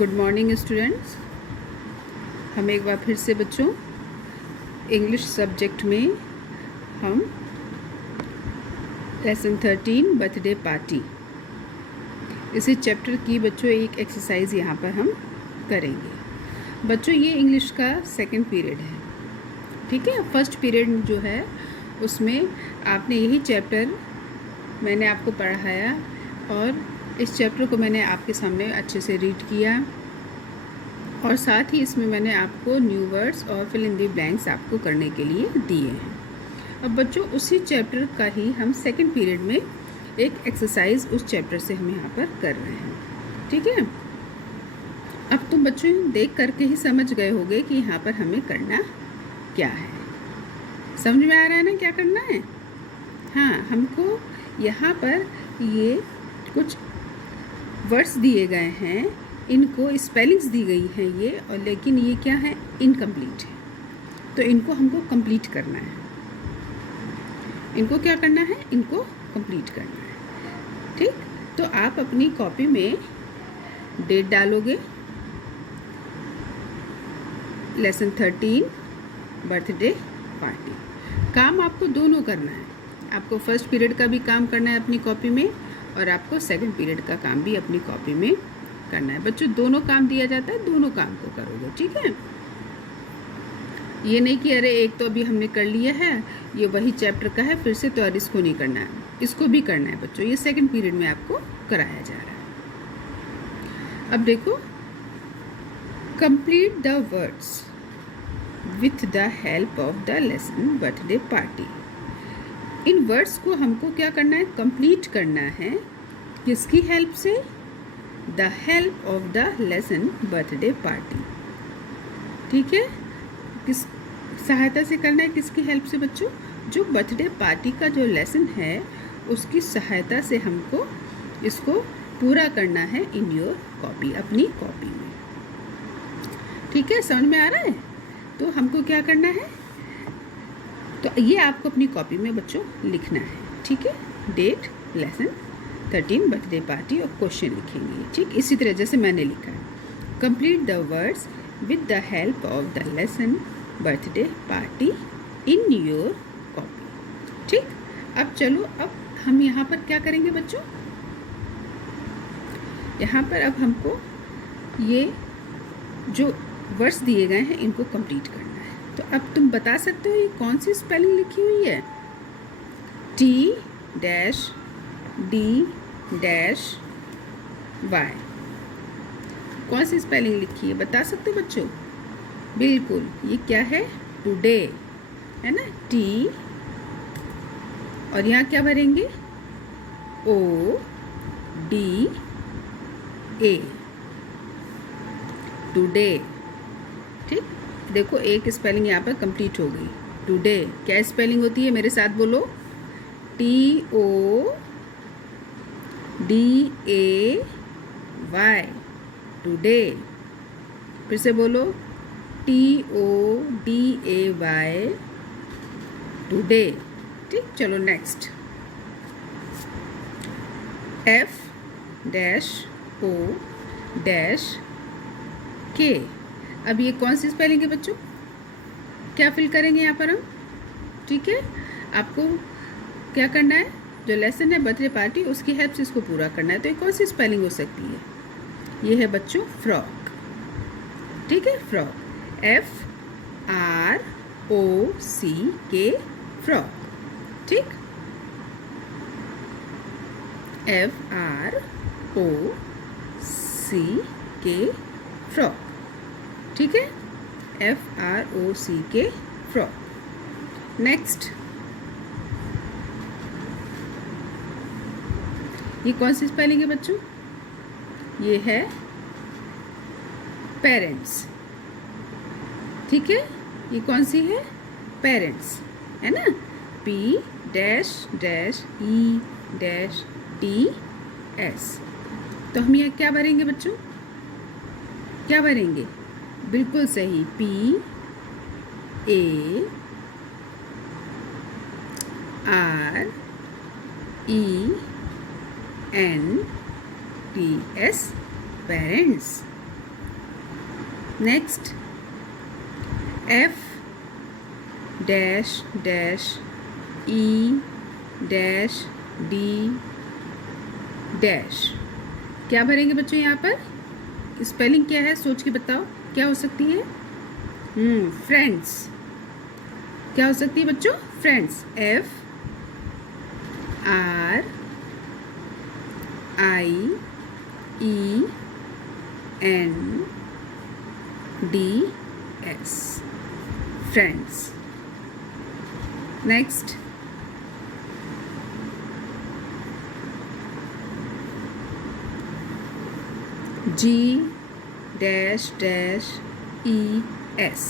Good morning students. हम एक बार फिर से बच्चों इंग्लिश सब्जेक्ट में हम लेसन 13 बर्थडे पार्टी इसी चैप्टर की बच्चों एक एक्सरसाइज यहाँ पर हम करेंगे। बच्चों ये इंग्लिश का सेकंड पीरियड है, ठीक है। फर्स्ट पीरियड जो है उसमें आपने यही चैप्टर मैंने आपको पढ़ाया और इस चैप्टर को मैंने आपके सामने अच्छे से रीड किया और साथ ही इसमें मैंने आपको न्यू वर्ड्स और फिल इन दी ब्लैंक्स आपको करने के लिए दिए हैं। अब बच्चों उसी चैप्टर का ही हम सेकंड पीरियड में एक एक्सरसाइज उस चैप्टर से हम यहाँ पर कर रहे हैं, ठीक है। अब तुम बच्चों देख करके ही समझ गए होंगे कि यहाँ पर हमें करना क्या है। समझ में आ रहा है ना क्या करना है? हाँ, हमको यहाँ पर ये कुछ वर्ड्स दिए गए हैं, इनको स्पेलिंग्स दी गई हैं ये, और लेकिन ये क्या है, इनकम्प्लीट है। तो इनको हमको कंप्लीट करना है। इनको क्या करना है? इनको कंप्लीट करना है, ठीक। तो आप अपनी कॉपी में डेट डालोगे, लेसन 13 बर्थडे पार्टी। काम आपको दोनों करना है। आपको फर्स्ट पीरियड का भी काम करना है अपनी कॉपी में और आपको सेकंड पीरियड का काम भी अपनी कॉपी में करना है। बच्चों दोनों काम दिया जाता है, दोनों काम को करोगे, ठीक है। ये नहीं कि अरे एक तो अभी हमने कर लिया है, ये वही चैप्टर का है फिर से, तो और इसको नहीं करना है, इसको भी करना है बच्चों। ये सेकंड पीरियड में आपको कराया जा रहा है। अब देखो, complete the words with the help of the lesson birthday party. In words को हमको क्या करना है? कंप्लीट करना है। किसकी हेल्प से? The help of the lesson birthday party, ठीक है। किस सहायता से करना है? किसकी हेल्प से बच्चों? जो बर्थडे पार्टी का जो लेसन है उसकी सहायता से हमको इसको पूरा करना है इन योर कॉपी, अपनी कॉपी में, ठीक है। समझ में आ रहा है? तो हमको क्या करना है, तो ये आपको अपनी कॉपी में बच्चों लिखना है, ठीक है। डेट, लेसन 13 बर्थडे पार्टी और क्वेश्चन लिखेंगे, ठीक। इसी तरह जैसे मैंने लिखा है, complete the words with the help of the lesson birthday party in your copy, ठीक। अब चलो, अब हम यहाँ पर क्या करेंगे बच्चों? यहाँ पर अब हमको ये जो वर्ड्स दिए गए हैं इनको कंप्लीट करना है। तो अब तुम बता सकते हो ये कौन सी स्पेलिंग लिखी हुई है? T-D-Y, कौन सी स्पेलिंग लिखी है बता सकते हो बच्चों? बिल्कुल, ये क्या है? टुडे, है ना। टी और यहाँ क्या भरेंगे? O-D-A, टुडे, ठीक। देखो एक स्पेलिंग यहाँ पर कंप्लीट हो गई। टुडे क्या स्पेलिंग होती है? मेरे साथ बोलो, T-O-D-A-Y, टुडे। फिर से बोलो, T-O-D-A-Y, टुडे, ठीक। चलो नेक्स्ट, F-O-K। अब ये कौन सी स्पेलिंग है बच्चों? क्या फिल करेंगे यहाँ पर हम, ठीक है। आपको क्या करना है? जो लेसन है बर्थडे पार्टी उसकी हेल्प से इसको पूरा करना है। तो ये कौन सी स्पेलिंग हो सकती है? ये है बच्चों फ्रॉक, ठीक है। फ्रॉक, F-R-O-C-K, फ्रॉक, ठीक। F-R-O-C-K, फ्रॉक, ठीक है। F-R-O-C-K, frock. नेक्स्ट, ये कौन सी स्पेलिंग है बच्चों? ये है पेरेंट्स, ठीक है। ये कौन सी है? पेरेंट्स, है ना। P-E-T-S। तो हम यहाँ क्या भरेंगे बच्चों? क्या भरेंगे? बिल्कुल सही, P-A-R-E-N-T-S, parents, next F dash dash E dash D dash. क्या भरेंगे बच्चों यहाँ पर? स्पेलिंग क्या है, सोच के बताओ क्या हो सकती है? फ्रेंड्स। क्या हो सकती है बच्चों? Friends. F R I E N D S, friends. Next G dash dash E S,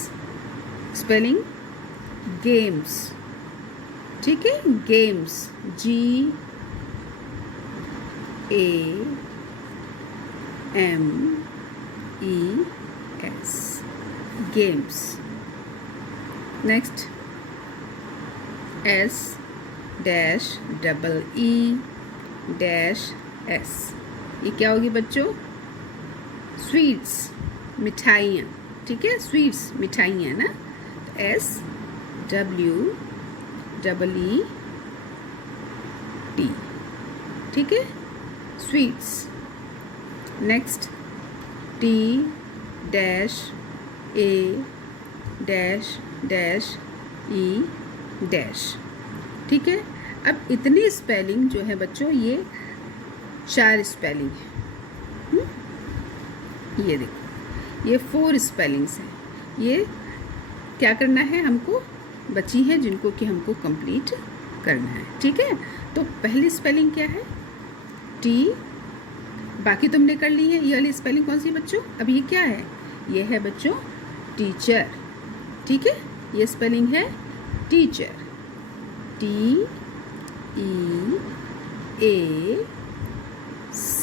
spelling games. ठीक है, games. G A M E S, games. Next S dash double E dash S, ये क्या होगी बच्चों? Sweets, मिठाइयाँ। ठीक है, sweets मिठाइयाँ ना, S W double E T। ठीक है, sweets. Next T dash A dash dash E dash. ठीक है, अब इतनी स्पेलिंग जो है बच्चों, ये 4 स्पेलिंग है। ये देखो, ये 4 स्पेलिंग्स हैं। ये क्या करना है हमको, बची है जिनको कि हमको कंप्लीट करना है। ठीक है, तो पहली स्पेलिंग क्या है? T। बाकी तुमने कर ली है। ये वाली स्पेलिंग कौन सी बच्चों? अब ये क्या है? ये है बच्चों टीचर। ठीक है, ये स्पेलिंग है teacher. T E A C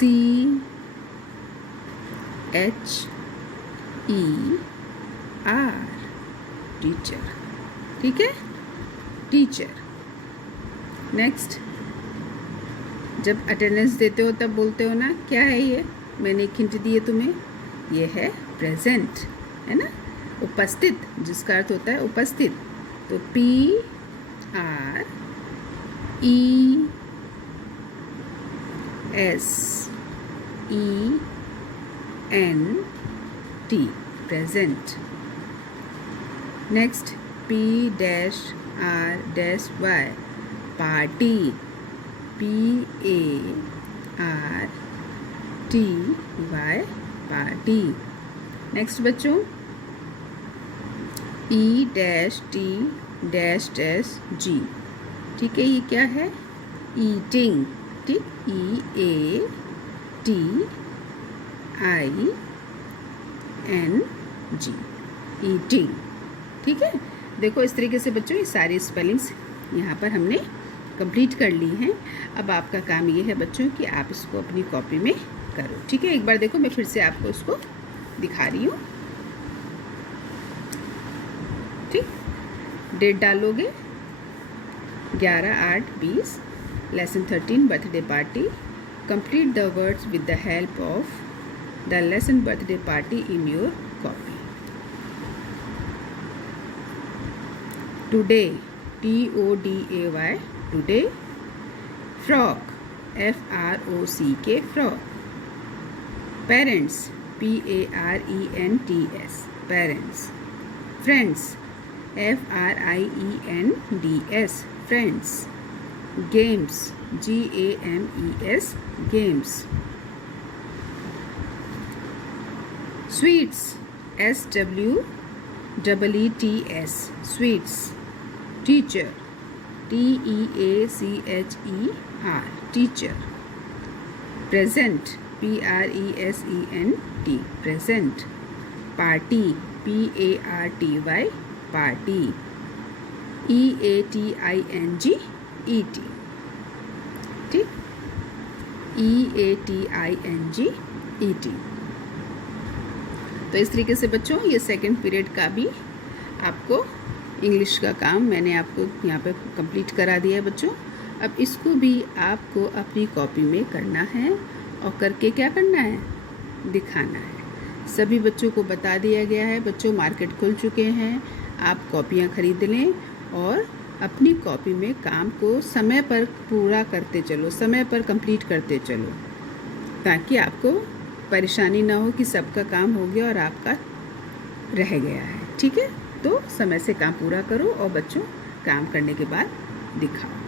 H E R, teacher. ठीक है, टीचर। नेक्स्ट, जब अटेंडेंस देते हो तब बोलते हो ना, क्या है ये? मैंने एक हिंट दी है तुम्हें, ये है प्रेजेंट, है ना, उपस्थित, जिसका अर्थ होता है उपस्थित। तो P R E S E N T, present. Next P dash R dash Y, party. P A R T Y, party. Next बच्चों E dash T dash dash G। ठीक है, ये क्या है? ईटिंग। ठीक, E A T I N G, eating. ठीक है, देखो इस तरीके से बच्चों ये सारी स्पेलिंग्स यहाँ पर हमने कंप्लीट कर ली हैं। अब आपका काम ये है बच्चों कि आप इसको अपनी कॉपी में करो। ठीक है, एक बार देखो, मैं फिर से आपको इसको दिखा रही हूँ। ठीक, डेट डालोगे 11/8/20, lesson 13 birthday party. Complete the words with the help of the lesson birthday party in your copy. Today, TODAY, today. Frock, FROCK, frock. Parents, PARENTS, parents. Friends, FRIENDS, friends. Games, GAMES, games. Sweets, SWEETS, sweets. Teacher, TEACHER, teacher. Present, PRESENT, present. Party, PARTY, party. EATING, ET। ठीक, EATING, ET। तो इस तरीके से बच्चों ये second period का भी आपको इंग्लिश का काम मैंने आपको यहाँ पे कंप्लीट करा दिया है बच्चों। अब इसको भी आपको अपनी कॉपी में करना है और करके क्या करना है? दिखाना है। सभी बच्चों को बता दिया गया है। बच्चों, मार्केट खुल चुके हैं, आप कॉपियाँ खरीद लें और अपनी कॉपी में काम को समय पर पूरा करते चलो, समय पर कंप्लीट करते चलो, ताकि आपको परेशानी ना हो कि सबका काम हो गया और आपका रह गया है। ठीक है, तो समय से काम पूरा करो और बच्चों काम करने के बाद दिखाओ।